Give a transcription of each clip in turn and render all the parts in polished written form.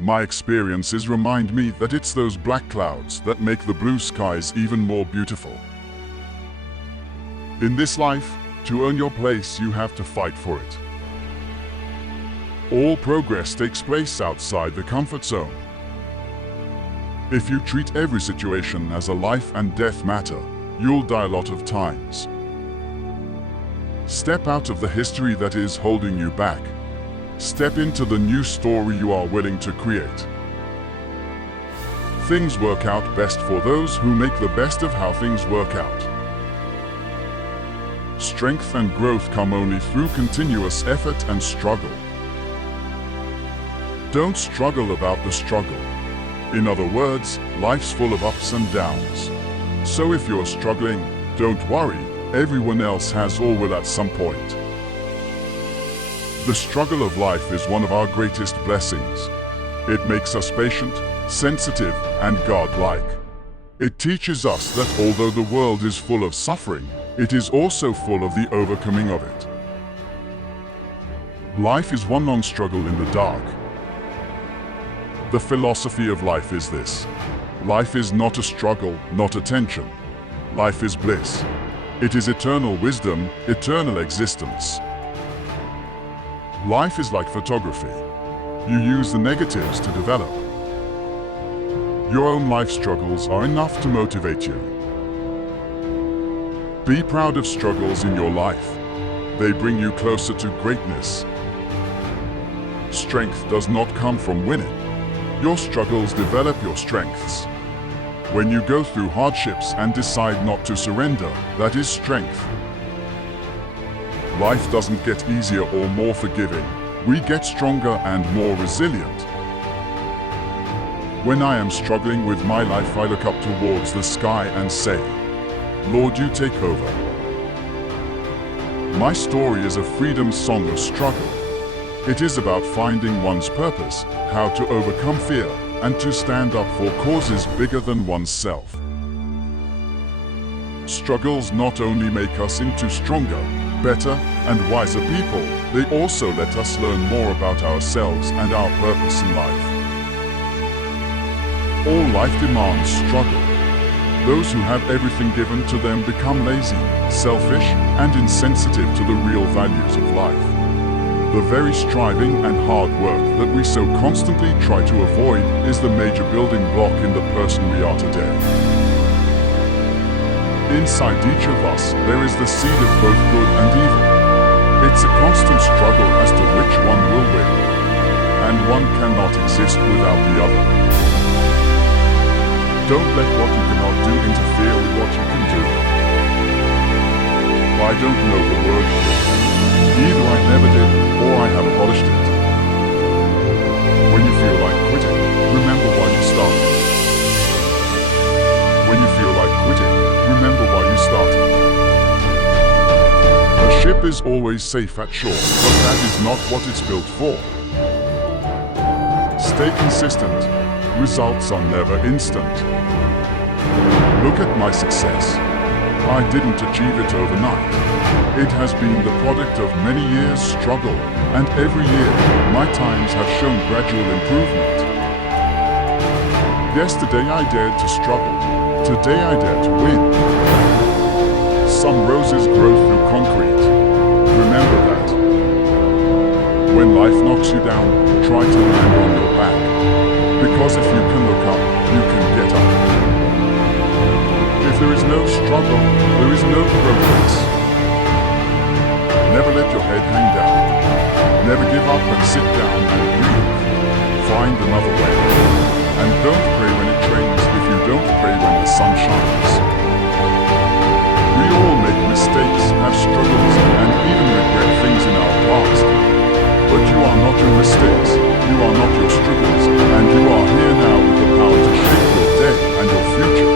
My experiences remind me that it's those black clouds that make the blue skies even more beautiful. In this life, to earn your place, you have to fight for it. All progress takes place outside the comfort zone. If you treat every situation as a life and death matter, you'll die a lot of times. Step out of the history that is holding you back. Step into the new story you are willing to create. Things work out best for those who make the best of how things work out. Strength and growth come only through continuous effort and struggle. Don't struggle about the struggle. In other words, life's full of ups and downs. So if you're struggling, don't worry, everyone else has or will at some point. The struggle of life is one of our greatest blessings. It makes us patient, sensitive, and godlike. It teaches us that although the world is full of suffering, it is also full of the overcoming of it. Life is one long struggle in the dark. The philosophy of life is this: life is not a struggle, not a tension. Life is bliss. It is eternal wisdom, eternal existence. Life is like photography. You use the negatives to develop. Your own life struggles are enough to motivate you. Be proud of struggles in your life. They bring you closer to greatness. Strength does not come from winning. Your struggles develop your strengths. When you go through hardships and decide not to surrender, that is strength. Life doesn't get easier or more forgiving. We get stronger and more resilient. When I am struggling with my life, I look up towards the sky and say, Lord, you take over. My story is a freedom song of struggle. It is about finding one's purpose, how to overcome fear, and to stand up for causes bigger than oneself. Struggles not only make us into stronger, better, and wiser people, they also let us learn more about ourselves and our purpose in life. All life demands struggle. Those who have everything given to them become lazy, selfish, and insensitive to the real values of life. The very striving and hard work that we so constantly try to avoid is the major building block in the person we are today. Inside each of us, there is the seed of both good and evil. It's a constant struggle as to which one will win, and one cannot exist without the other. Don't let what you cannot do interfere with what you can do. I don't know the word for it. Either I never did, or I have abolished it. When you feel like quitting, remember why you started. When you feel like quitting, remember why you started. A ship is always safe at shore, but that is not what it's built for. Stay consistent. Results are never instant. Look at my success. I didn't achieve it overnight. It has been the product of many years' struggle, and every year, my times have shown gradual improvement. Yesterday I dared to struggle. Today I dare to win. Some roses grow through concrete. Remember that. When life knocks you down, try to land on your back. Because if you can look up, you can get up. If there is no struggle, there is no progress. Never let your head hang down. Never give up and sit down and breathe. Find another way. And don't pray when it rains if you don't pray when the sun shines. We all make mistakes, have struggles, and even regret things in our past. But you are not your mistakes, you are not your struggles, and you are here now with the power to shape your day and your future.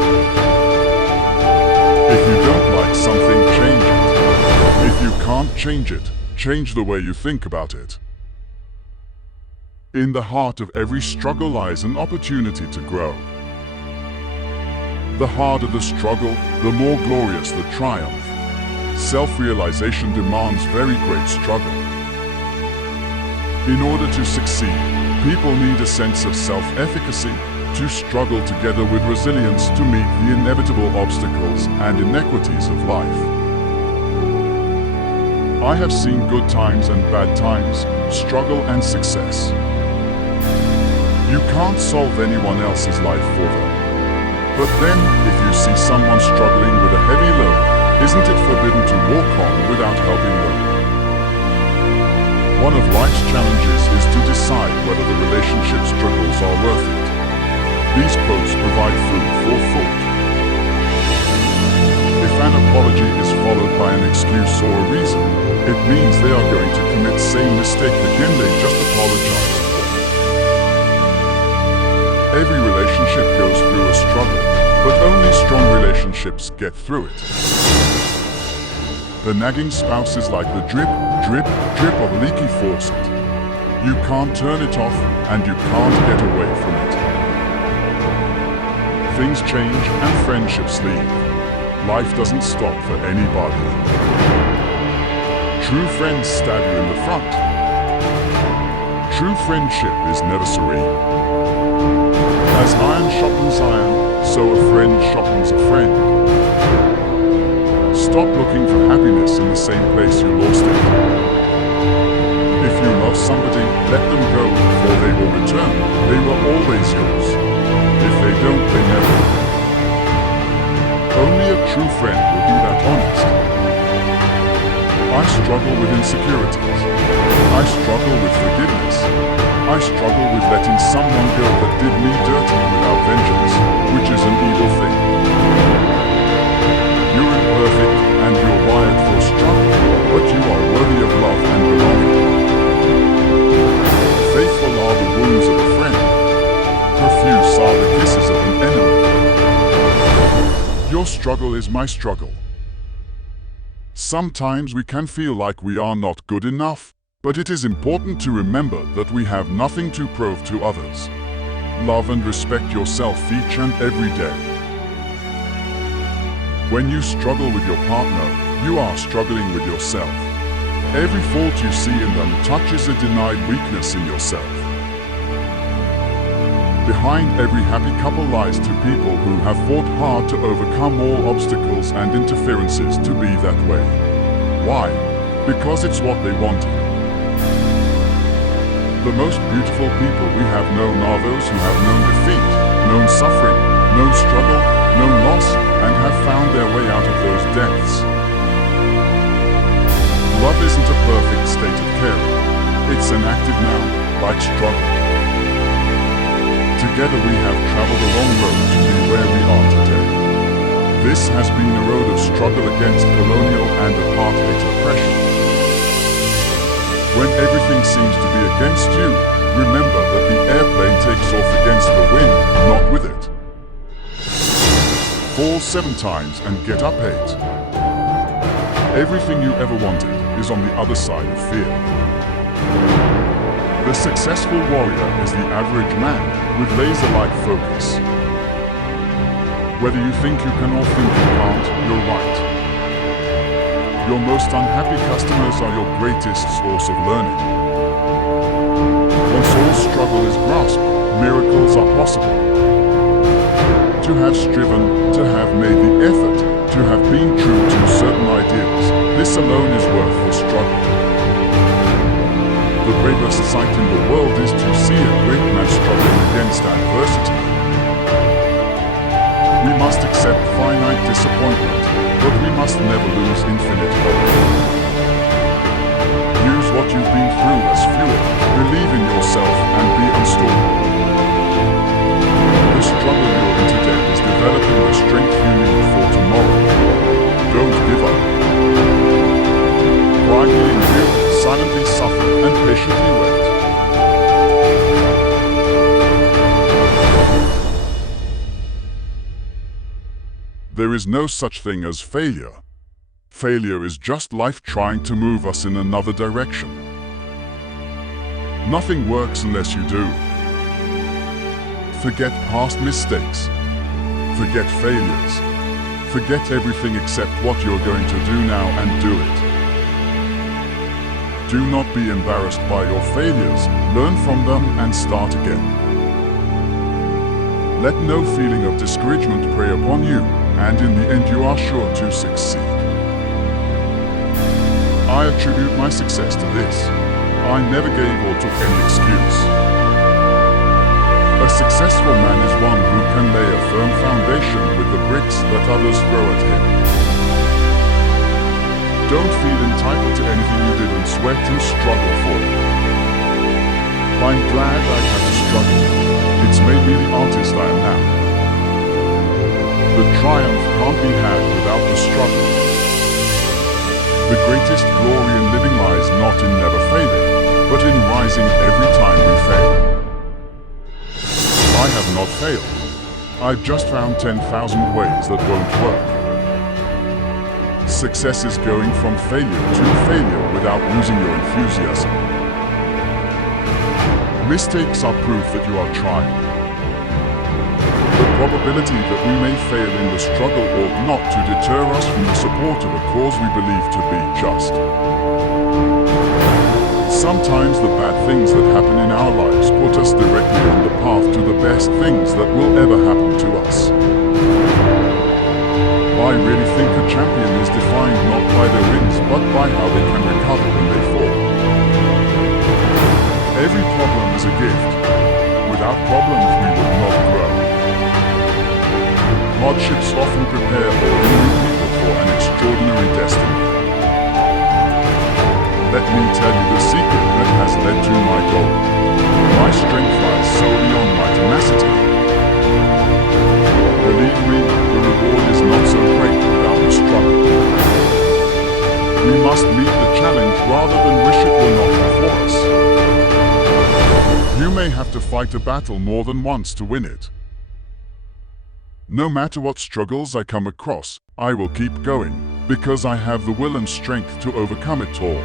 If you don't like something, change it. If you can't change it, change the way you think about it. In the heart of every struggle lies an opportunity to grow. The harder the struggle, the more glorious the triumph. Self-realization demands very great struggle. In order to succeed, People need a sense of self-efficacy to struggle together with resilience to meet the inevitable obstacles and inequities of life. I have seen good times and bad times, struggle and success. You can't solve anyone else's life for them. But then, if you see someone struggling with a heavy load, isn't it forbidden to walk on without helping them? One of life's challenges is to decide whether the relationship struggles are worth it. These quotes provide food for thought. If an apology is followed by an excuse or a reason, it means they are going to commit same mistake again they just apologized for. Every relationship goes through a struggle, but only strong relationships get through it. The nagging spouse is like the drip, drip, drip of a leaky faucet. You can't turn it off, and you can't get away from it. Things change and friendships leave. Life doesn't stop for anybody. True friends stab you in the front. True friendship is never serene. As iron sharpens iron, so a friend sharpens a friend. Stop looking for happiness in the same place you lost it. If you love somebody, let them go, for they will return. They were always yours. If they don't, they never will. Only a true friend will be that honest. I struggle with insecurities. I struggle with forgiveness. I struggle with letting someone go that did me dirty without vengeance, which is an evil thing. You're imperfect and you're wired for struggle, but you are worthy of love and belonging. Faithful are the wounds of a friend. Profuse are the kisses of an enemy. Your struggle is my struggle. Sometimes we can feel like we are not good enough, but it is important to remember that we have nothing to prove to others. Love and respect yourself each and every day. When you struggle with your partner, you are struggling with yourself. Every fault you see in them touches a denied weakness in yourself. Behind every happy couple lies two people who have fought hard to overcome all obstacles and interferences to be that way. Why? Because it's what they wanted. The most beautiful people we have known are those who have known defeat, known suffering, known struggle, known loss, and have found their way out of those depths. Love isn't a perfect state of care. It's an active noun, like struggle. Together we have traveled a long road to be where we are today. This has been a road of struggle against colonial and apartheid oppression. When everything seems to be against you, remember that the airplane takes off against the wind, not with it. Fall 7 times and get up 8. Everything you ever wanted is on the other side of fear. The successful warrior is the average man with laser-like focus. Whether you think you can or think you can't, you're right. Your most unhappy customers are your greatest source of learning. Once all struggle is grasped, miracles are possible. To have striven, to have made the effort, to have been true to certain ideals, this alone is worth the struggle. The bravest sight in the world is to see a great man struggling against adversity. We must accept finite disappointment, but we must never lose infinite hope. Use what you've been through as fuel, believe in yourself and be unstoppable. The struggle you're in today is developing the strength you need for tomorrow. Don't give up. Quietly endure, silently suffer, and patiently wait. There is no such thing as failure. Failure is just life trying to move us in another direction. Nothing works unless you do. Forget past mistakes. Forget failures. Forget everything except what you're going to do now and do it. Do not be embarrassed by your failures. Learn from them and start again. Let no feeling of discouragement prey upon you, and in the end you are sure to succeed. I attribute my success to this. I never gave or took any excuse. A successful man is one who can lay a firm foundation with the bricks that others throw at him. Don't feel entitled to anything you didn't sweat and struggle for. I'm glad I had to struggle. It's made me the artist I am now. The triumph can't be had without the struggle. The greatest glory in living lies not in never failing, but in rising every time we fail. I have not failed. I've just found 10,000 ways that won't work. Success is going from failure to failure without losing your enthusiasm. Mistakes are proof that you are trying. The probability that we may fail in the struggle ought not to deter us from the support of a cause we believe to be just. Sometimes the bad things that happen in our lives put us directly on the path to the best things that will ever happen to us. I really think a champion is defined not by their wins but by how they can recover when they fall. Every problem is a gift. Without problems we would not grow. Hardships often prepare ordinary people for an extraordinary destiny. Let me tell you the secret that has led to my goal. My strength lies solely on my tenacity. Believe me, the reward is not so great without the struggle. We must meet the challenge rather than wish it were not before us. You may have to fight a battle more than once to win it. No matter what struggles I come across, I will keep going, because I have the will and strength to overcome it all.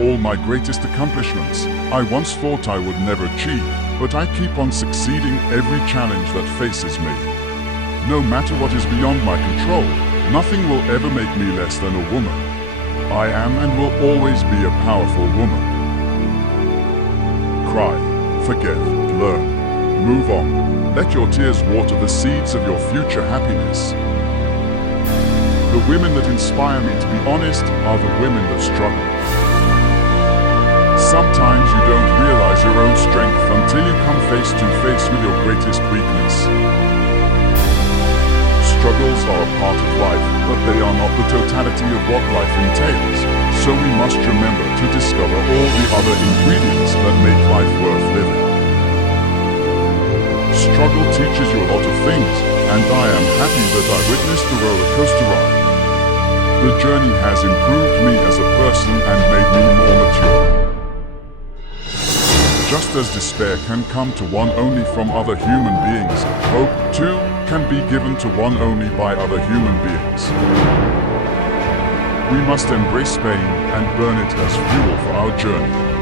All my greatest accomplishments, I once thought I would never achieve, but I keep on succeeding every challenge that faces me. No matter what is beyond my control, nothing will ever make me less than a woman. I am and will always be a powerful woman. Cry, forget, learn, move on. Let your tears water the seeds of your future happiness. The women that inspire me to be honest are the women that struggle. Sometimes you don't realize your own strength until you come face to face with your greatest weakness. Struggles are a part of life, but they are not the totality of what life entails, so we must remember to discover all the other ingredients that make life worth living. Struggle teaches you a lot of things, and I am happy that I witnessed the roller coaster ride. The journey has improved me as a person and made me more mature. Just as despair can come to one only from other human beings, hope, too, can be given to one only by other human beings. We must embrace pain and burn it as fuel for our journey.